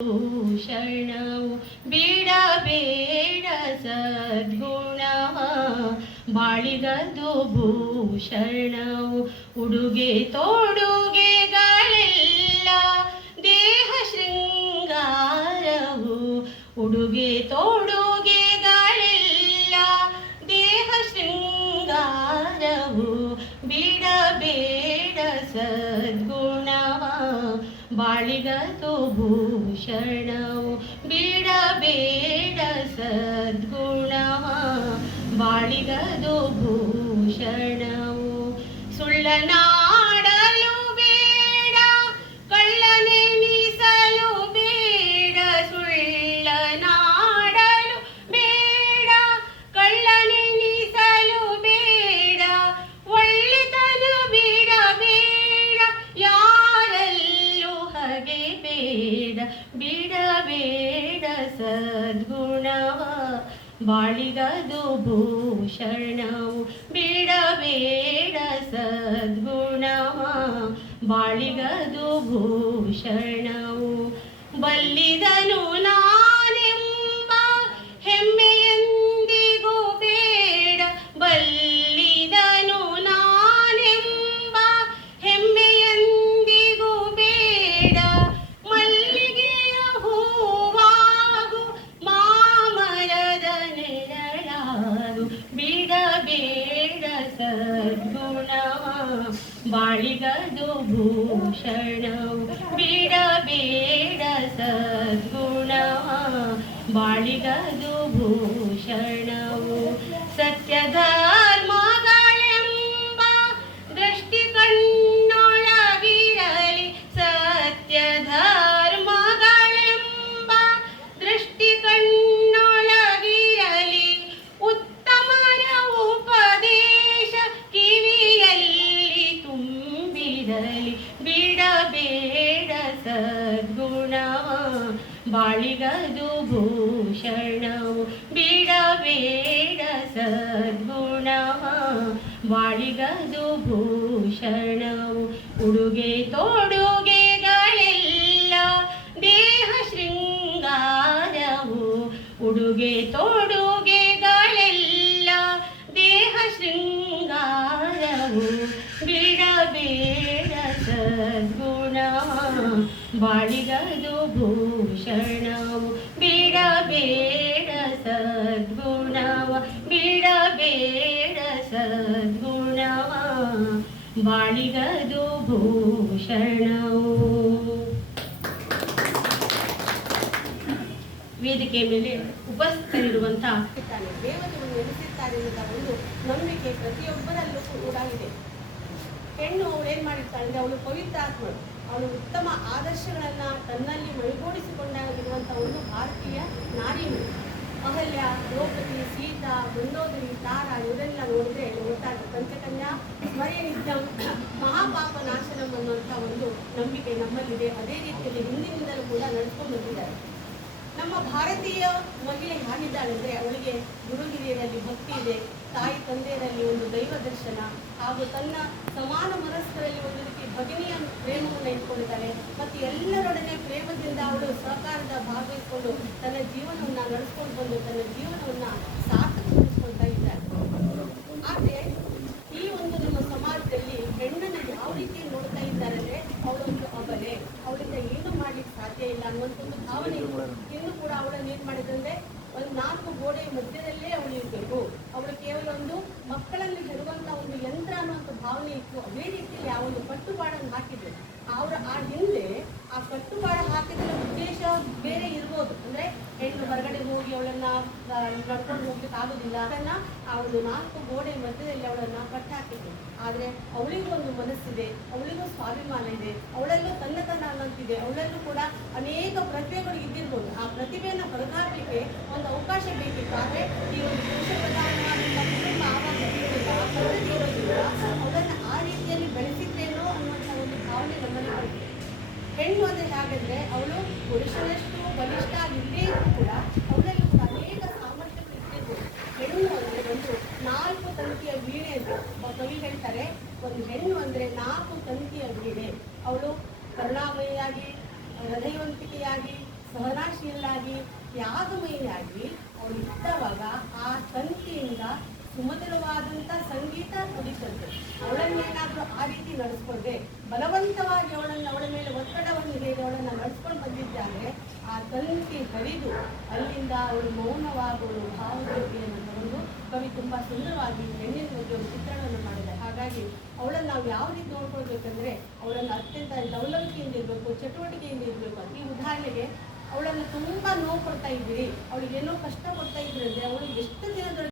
ಭೂಷಣವು ಬೇಡ ಸದ್ಗುಣ ಬಾಳಿಗದು ಭೂಷಣವು ಉಡುಗೆ ತೋಡುಗೆಗಳೆಲ್ಲ. ದೇಹ ಶೃಂಗಾರವು ಉಡುಗೆ ತೋಡುಗೆಗಳೆಲ್ಲ ಬಾಳಿಗದು ಭೂಷಣವು ಬಿಡಬೇಡ ಬೇಡ ಸದ್ಗುಣವ. ಬಾಳಿಗದು ಭೂಷಣವು ಬಾಳಿಗದು ಭೂಷಣವು ಬಿಡಬೇಡ ಬೇಡ ಸದ್ಗುಣವ. ಬಾಳಿಗದು ಭೂಷಣವು ಬಲ್ಲಿದನು ನಾನೆಂಬ ಬಾಳಿಗದು ಭೂಷಣವು ಬಿಡಬೇಡ ಸದ್ಗುಣ. ಬಾಳಿಗದು ಭೂಷಣವು ಬಾಳಿಗದು ಭೂಷಣವು ಬಿಡಬೇಡ ಸದ್ಗುಣ. ಬಾಳಿಗದು ಭೂಷಣವು ಉಡುಗೆ ತೋಡುಗೆಗಳೆಲ್ಲ. ದೇಹ ಶೃಂಗಾರವು ಉಡುಗೆ ತೋಡುಗೆಗಳೆಲ್ಲ. ದೇಹ ಶೃಂಗಾರವು ಬಿಡಬೇಡ ಸದ್ಗುಣ. ಬಾಳಿಗದು ಭೂಷಣವು ಬೇಡ ಬಿಡಬೇಡ ಸದ್ಗುಣವ. ಬಿಡಬೇಡ ಬೇಡ ಸದ್ಗುಣವ. ಬಾಳಿಗದು ಭೂಷಣವು ವೇದಿಕೆ ಮೇಲೆ ಉಪಸ್ಥಿತರಿರುವಂಥ ದೇವತೆಯನ್ನು ನೆಲೆಸಿರ್ತಾರೆ ಒಂದು ನಂಬಿಕೆ ಪ್ರತಿಯೊಬ್ಬರಲ್ಲೂ ಕೂಡ ಇದೆ. ಹೆಣ್ಣು ಏನ್ ಮಾಡಿರ್ತಾಳೆ ಅವಳು ಪವಿತ್ರಾತ್ಮಳು ಅವಳು ಉತ್ತಮ ಆದರ್ಶಗಳನ್ನ ತನ್ನಲ್ಲಿ ಮೈಗೂಡಿಸಿಕೊಂಡಾಗಿರುವಂತಹ ಒಂದು ಭಾರತೀಯ ನಾರಿ ಅಹಲ್ಯ ದ್ರೌಪದಿ, ಸೀತಾ ಮಂದೋದರಿ ತಾರ ಇವರೆಲ್ಲ ನೋಡಿದ್ರೆ ನೋಡ್ತಾ ಇದ್ದಾರೆ. ಪಂಚಕನ್ಯಾ ಸ್ಮರಣಿದ್ದ ಮಹಾಪಾಪ ನಾಶನಂ ಅನ್ನುವಂಥ ಒಂದು ನಂಬಿಕೆ ನಮ್ಮಲ್ಲಿದೆ. ಅದೇ ರೀತಿಯಲ್ಲಿ ಹಿಂದಿನಿಂದಲೂ ಕೂಡ ನಡ್ಕೊಂಡು ಬಂದಿದ್ದಾರೆ. ನಮ್ಮ ಭಾರತೀಯ ಮಹಿಳೆ ಹಾಗಿದ್ದಾಳೆ ಅಂದ್ರೆ ಅವಳಿಗೆ ಗುರು ಹಿರಿಯರಲ್ಲಿ ಭಕ್ತಿ ಇದೆ, ತಾಯಿ ತಂದೆಯರಲ್ಲಿ ಒಂದು ದೈವ ದರ್ಶನ ಹಾಗೂ ತನ್ನ ಸಮಾನ ಭಗಿನಿಯ ಇಟ್ಕೊಂಡಿದ್ದಾಳೆ ಮತ್ತು ಎಲ್ಲರೊಡನೆ ಪ್ರೇಮದಿಂದ ಅವಳು ಸಹಕಾರದ ಭಾಗವಹಿಸಿಕೊಂಡು ತನ್ನ ಜೀವನವನ್ನು ನಡೆಸ್ಕೊಂಡು ಬಂದು ತನ್ನ ಜೀವನವನ್ನ ಸಾರ್ಥಕಗೊಳಿಸ್ಕೊಳ್ತಾ ಇದ್ದಾರೆ. ಆದರೆ ಈ ಒಂದು ನಮ್ಮ ಸಮಾಜದಲ್ಲಿ ಹೆಣ್ಣನ್ನು ಯಾವ ರೀತಿ ನೋಡ್ತಾ ಇದ್ದಾರೆ ಅಂದ್ರೆ ಅವಳೊಂದು ಅಬಲೆ. ಅವಳಿಂದ ಏನು ಮಾಡ್ಲಿಕ್ಕೆ ಸಾಧ್ಯ ಇಲ್ಲ ಅನ್ನುವಂಥ ಒಂದು ಭಾವನೆ ಇನ್ನು ಕೂಡ ಅವಳನ್ನು ಏನು ಮಾಡಿದಂದ್ರೆ ಒಂದು ನಾಲ್ಕು ಗೋಡೆಯ ಮಧ್ಯದಲ್ಲೇ ಅವಳು ಇರಬೇಕು. ಅವಳು ಕೇವಲ ಒಂದು ಮಕ್ಕಳಲ್ಲಿ ಹೆರುವಂತ ಒಂದು ಯಂತ್ರ ಅನ್ನುವಂಥ ಭಾವನೆ ಇತ್ತು. ಅದೇ ರೀತಿಯಲ್ಲಿ ಆ ಒಂದು ಪಟ್ಟುಪಾಡನ್ನು ಹಾಕಿದ್ರು. ಅವರ ಆ ಹಿಂದೆ ಆ ಕಟ್ಟುಪಾಡ ಹಾಕಿದ್ರೆ ಉದ್ದೇಶ ಬೇರೆ ಇರ್ಬೋದು. ಅಂದ್ರೆ ಹೆಣ್ಣು ಹೊರಗಡೆ ಹೋಗಿ ಅವಳನ್ನ ನಡ್ಕೊಂಡು ಹೋಗ್ಲಿಕ್ಕೆ ಆಗುದಿಲ್ಲ. ಅದನ್ನ ಆ ಒಂದು ನಾಲ್ಕು ಗೋಡೆ ಮಧ್ಯದಲ್ಲಿ ಅವಳನ್ನ ಕಟ್ಟಾಕಿದ್ರು. ಆದ್ರೆ ಅವಳಿಗೂ ಒಂದು ಮನಸ್ಸಿದೆ, ಅವಳಿಗೂ ಸ್ವಾಭಿಮಾನ ಇದೆ, ಅವಳಲ್ಲೂ ತನ್ನತನ ಅನ್ನಂತಿದೆ ಅವಳಲ್ಲೂ ಕೂಡ ಅನೇಕ ಪ್ರತಿಭೆಗಳು ಇದ್ದಿರ್ಬೋದು. ಆ ಪ್ರತಿಭೆಯನ್ನ ಹೊರಗಾಗ್ಲಿಕ್ಕೆ ಒಂದು ಅವಕಾಶ ಬೇಕಿತ್ತು. ಆದ್ರೆ ಈ ಒಂದು ಪುರುಷ ಪ್ರಧಾನವಾದಂತಹ ಕುಟುಂಬ ಆವಾಗ ಇರೋದಿಲ್ಲ, ಆ ಪದ್ಧತಿ ಇರೋದಿಲ್ಲ ಅವಳನ್ನ ಆ ರೀತಿಯಲ್ಲಿ ಬೆಳೆಸಿದ್ರೇನೋ ಅನ್ನುವಂಥ ಒಂದು ಭಾವನೆ ನಮ್ಮಲ್ಲಿ ಬರುತ್ತೆ ಹೆಣ್ಣು ಅಂದ್ರೆ ಹೇಗಿದ್ರೆ ಅವಳು ಪುರುಷನಷ್ಟು ಬಲಿಷ್ಠ ಆಗಿಲ್ಲದೇ ಇದ್ರೂ ಕೂಡ. ಅವಳಲ್ಲೂ ಕೂಡ ಅನೇಕ ಸಾಮರ್ಥ್ಯಗಳು ಇಟ್ಟಿರ್ಬೋದು ಹೆಣ್ಣು ಅಂದ್ರೆ ಒಂದು ನಾಲ್ಕು ತಂತಿಯ ವೀಣೆ ಅಂತ ಕವಿ ಹೇಳ್ತಾರೆ. ಒಂದು ಹೆಣ್ಣು ಅಂದರೆ ನಾಲ್ಕು ತಂತಿಯ ವೀಣೆ. ಅವಳು ಕರುಣಾಮಯಿಯಾಗಿ, ಹೃದಯವಂತಿಕೆಯಾಗಿ, ಸಹನಾಶೀಲಾಗಿ, ತ್ಯಾಗಮಯಿಯಾಗಿ, ಅವಳು ಇದ್ದವಾಗ ಆ ತಂತಿಯಿಂದ ಸುಮಧುರವಾದಂಥ ಸಂಗೀತ ನುಡಿತಂತೆ ಅವಳನ್ನೇನಾದರೂ ಆ ರೀತಿ ನಡೆಸ್ಕೊಂಡ್ರೆ ಬಲವಂತವಾಗಿ ಅವಳನ್ನು ಅವಳ ಮೇಲೆ ಒತ್ತಡವನ್ನು ಹೇರಿ ಅವಳನ್ನು ನಡೆಸ್ಕೊಂಡು ಬಂದಿದ್ದಾದ್ರೆ ಆ ಹರಿದು ಅಲ್ಲಿಂದ ಅವಳು ಮೌನವಾಗುವ ಭಾವಜ್ಯೋತಿಯನ್ನು ತಗೊಂಡು ಕವಿ ತುಂಬ ಸುಂದರವಾಗಿ ಹೆಣ್ಣಿನ ಬಗ್ಗೆ ಒಂದು ಚಿತ್ರಣವನ್ನು ಮಾಡಿದೆ ಹಾಗಾಗಿ ಅವಳನ್ನು ನಾವು ಯಾವ ರೀತಿ ನೋಡ್ಕೊಳ್ಬೇಕಂದ್ರೆ ಅವಳನ್ನು ಅತ್ಯಂತ ಲವಲವಿಕೆಯಿಂದ ಇರಬೇಕು, ಚಟುವಟಿಕೆಯಿಂದ ಇರಬೇಕು. ಈ ಉದಾಹರಣೆಗೆ ಅವಳನ್ನು ತುಂಬ ನೋವು ಕೊಡ್ತಾ ಇದ್ದೀರಿ ಅವಳಿಗೆ ಏನೋ ಕಷ್ಟ ಕೊಡ್ತಾ ಇದ್ರಂದ್ರೆ ಅವಳು ಎಷ್ಟು ದಿನದೊಳಗೆ